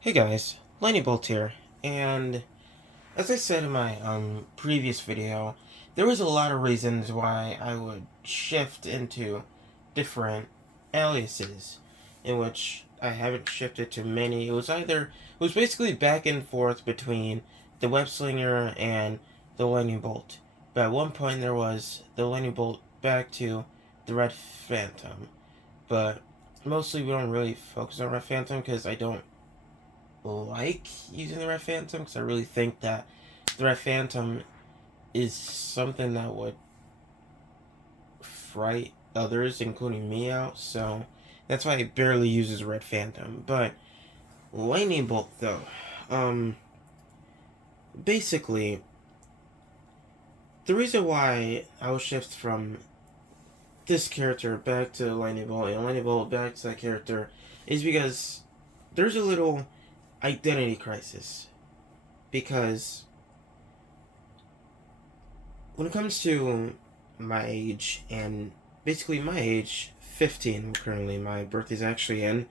Hey guys, Lightning Bolt here, and as I said in my previous video, there was a lot of reasons why I would shift into different aliases, in which I haven't shifted to many. It was basically back and forth between the Web Slinger and the Lightning Bolt. But at one point there was the Lightning Bolt back to the Red Phantom, but mostly we don't really focus on Red Phantom because I don't like using the Red Phantom because I really think that the Red Phantom is something that would fright others, including me, out. So that's why I barely use Red Phantom. But Lightning Bolt, though, um, basically, the reason why I will shift from this character back to Lightning Bolt and Lightning Bolt back to that character is because there's a little identity crisis. Because when it comes to my age, and basically my age, 15 currently, my birthday's actually in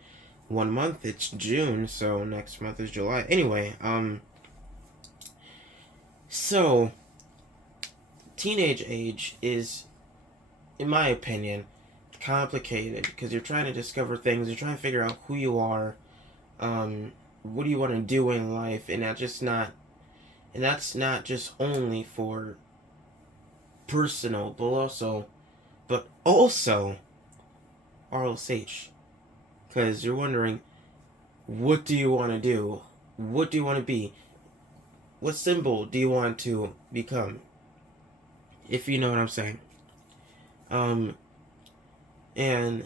1 month. It's June, so next month is July. Anyway, so teenage age is, in my opinion, complicated because you're trying to discover things, you're trying to figure out who you are, what do you want to do in life, and that's not just only for personal, but also RLSH. Because you're wondering, what do you want to do? What do you want to be? What symbol do you want to become? If you know what I'm saying. Um, and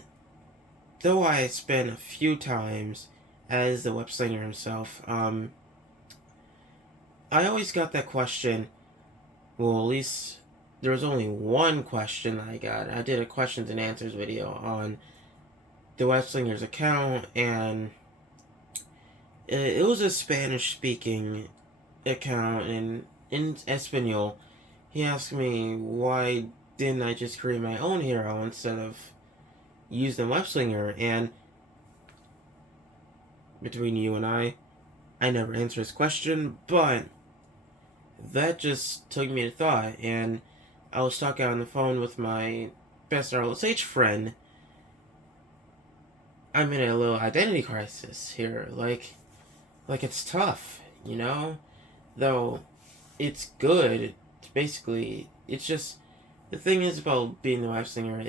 though I spent a few times as the web singer himself, I always got that question. Well, at least there was only one question I got. I did a questions and answers video on the web slinger's account, and it was a Spanish speaking account, and in Espanol, he asked me why didn't I just create my own hero instead of use the web slinger. And between you and I never answered his question, but that just took me to thought. And I was talking on the phone with my best RLSH friend. I'm in a little identity crisis here. Like it's tough, you know? Though it's good. It's basically, it's just, the thing is about being the wife singer,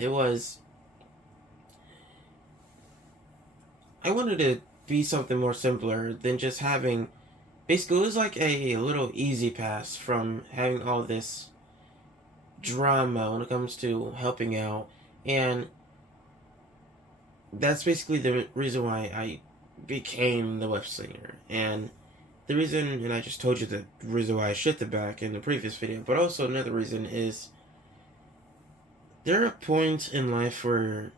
I wanted to be something more simpler than just having, basically, it was like a little easy pass from having all this drama when it comes to helping out. And that's basically the reason why I became the web singer. And the reason, and I just told you the reason why I shifted back in the previous video, but also another reason is there are points in life where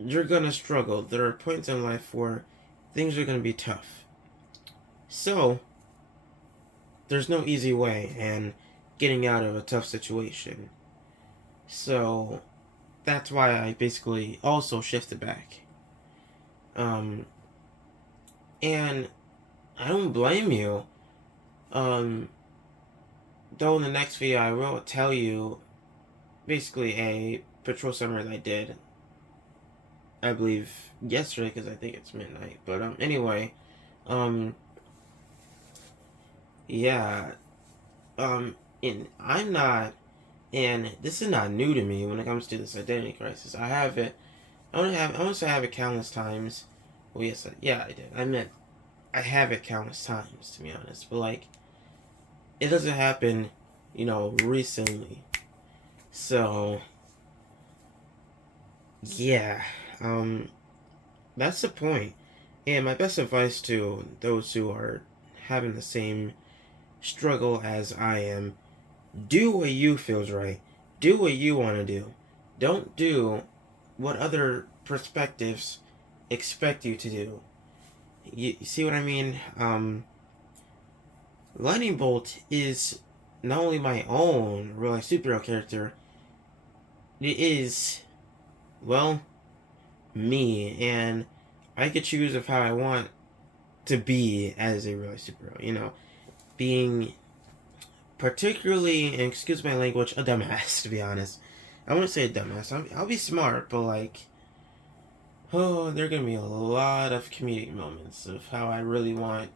you're gonna struggle. There are points in life where things are gonna be tough. So, there's no easy way in getting out of a tough situation. So, that's why I basically also shifted back. And I don't blame you. Though in the next video I will tell you basically a patrol summary that I did, I believe yesterday, because I think it's midnight. But anyway, um, yeah, and I'm not, and this is not new to me when it comes to this identity crisis. I have it. I want to say I have it countless times. Well, yes, yeah, I did. I meant I have it countless times, to be honest. But like, it doesn't happen, recently. So yeah, that's the point. And my best advice to those who are having the same struggle as I am: do what you feels right. Do what you want to do. Don't do what other perspectives expect you to do. You see what I mean? Lightning Bolt is not only my own real life superhero character, it is, well, me, and I could choose of how I want to be as a real superhero. You know, being particularly, and excuse my language, a dumbass. To be honest, I wouldn't say a dumbass. I'll be smart, but like, oh, there are gonna be a lot of comedic moments of how I really want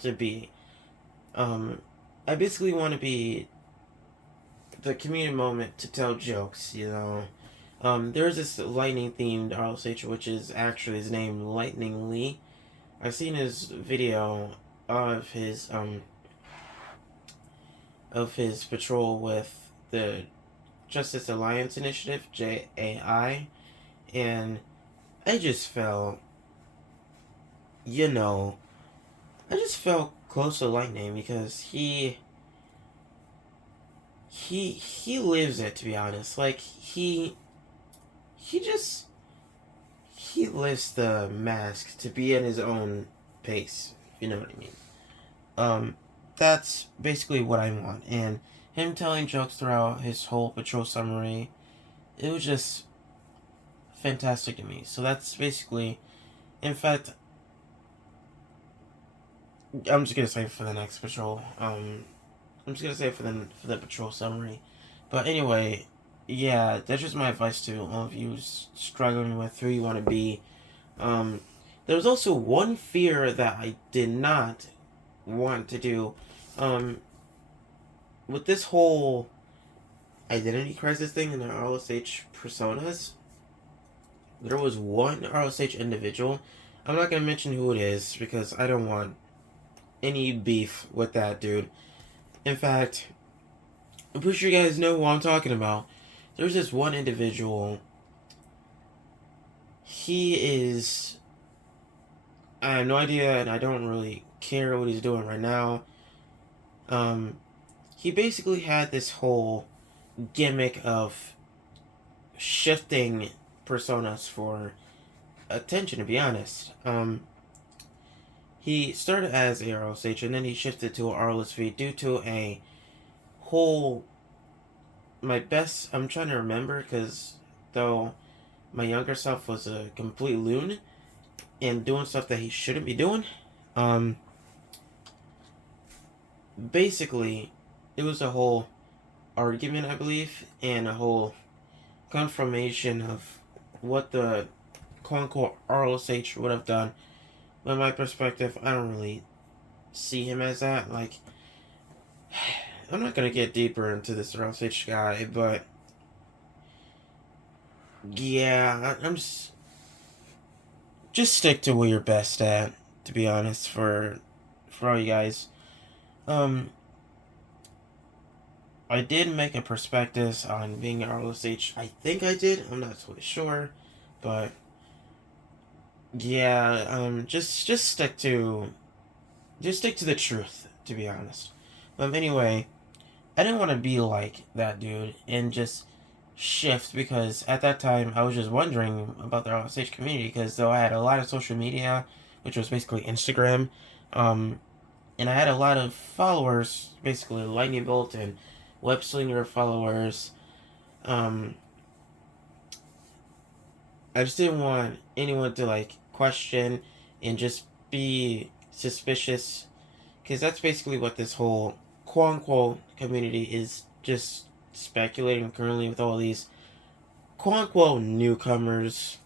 to be. I basically want to be the comedic moment to tell jokes. You know, there's this lightning themed RLSH, which is actually his name, Lightning Lee. I've seen his video of his patrol with the Justice Alliance Initiative, JAI, and I just felt, you know, I just felt close to Lightning because he lives it, to be honest. Like he just he lifts the mask to be at his own pace, if you know what I mean. That's basically what I want. And him telling jokes throughout his whole patrol summary, it was just fantastic to me. So that's basically, in fact, I'm just gonna say for the next patrol. I'm just gonna say for the patrol summary. But anyway, yeah, that's just my advice to all of you struggling with who you want to be. There was also one fear that I did not want to do. With this whole identity crisis thing in the RLSH personas, there was one RLSH individual. I'm not gonna mention who it is because I don't want any beef with that dude. In fact, I'm pretty sure you guys know who I'm talking about. There's this one individual. He is. I have no idea, and I don't really care what he's doing right now. He basically had this whole gimmick of shifting personas for attention, to be honest. He started as a RLSH and then he shifted to a RLSV due to a whole. I'm trying to remember because though my younger self was a complete loon and doing stuff that he shouldn't be doing, basically it was a whole argument, I believe, and a whole confirmation of what the quote unquote RLSH would have done. But in my perspective, I don't really see him as that. Like, I'm not gonna get deeper into this RLSH guy, but yeah, I'm just stick to what you're best at, to be honest, for all you guys. I did make a prospectus on being an RLSH. I think I did. I'm not totally sure, but yeah, just stick to the truth, to be honest. Anyway, I didn't want to be like that dude and just shift because at that time I was just wondering about the RLSH community because though I had a lot of social media, which was basically Instagram, and I had a lot of followers, basically Lightning Bolt and Web Slinger followers. I just didn't want anyone to like question and just be suspicious because that's basically what this whole quote unquote community is, just speculating currently with all these quote unquote newcomers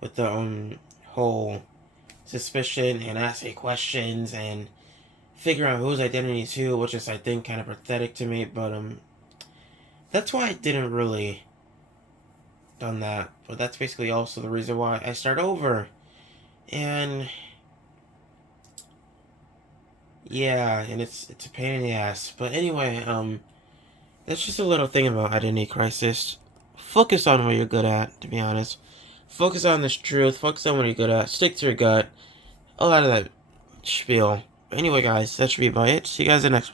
with the whole suspicion and asking questions and figure out whose identity is who, which is I think kind of pathetic to me, but that's why I didn't really done that. But that's basically also the reason why I start over. And yeah, and it's a pain in the ass. But anyway, that's just a little thing about identity crisis. Focus on what you're good at, to be honest. Focus on this truth, focus on what you're good at, stick to your gut. A lot of that spiel. But anyway guys, that should be about it. See you guys in the next one.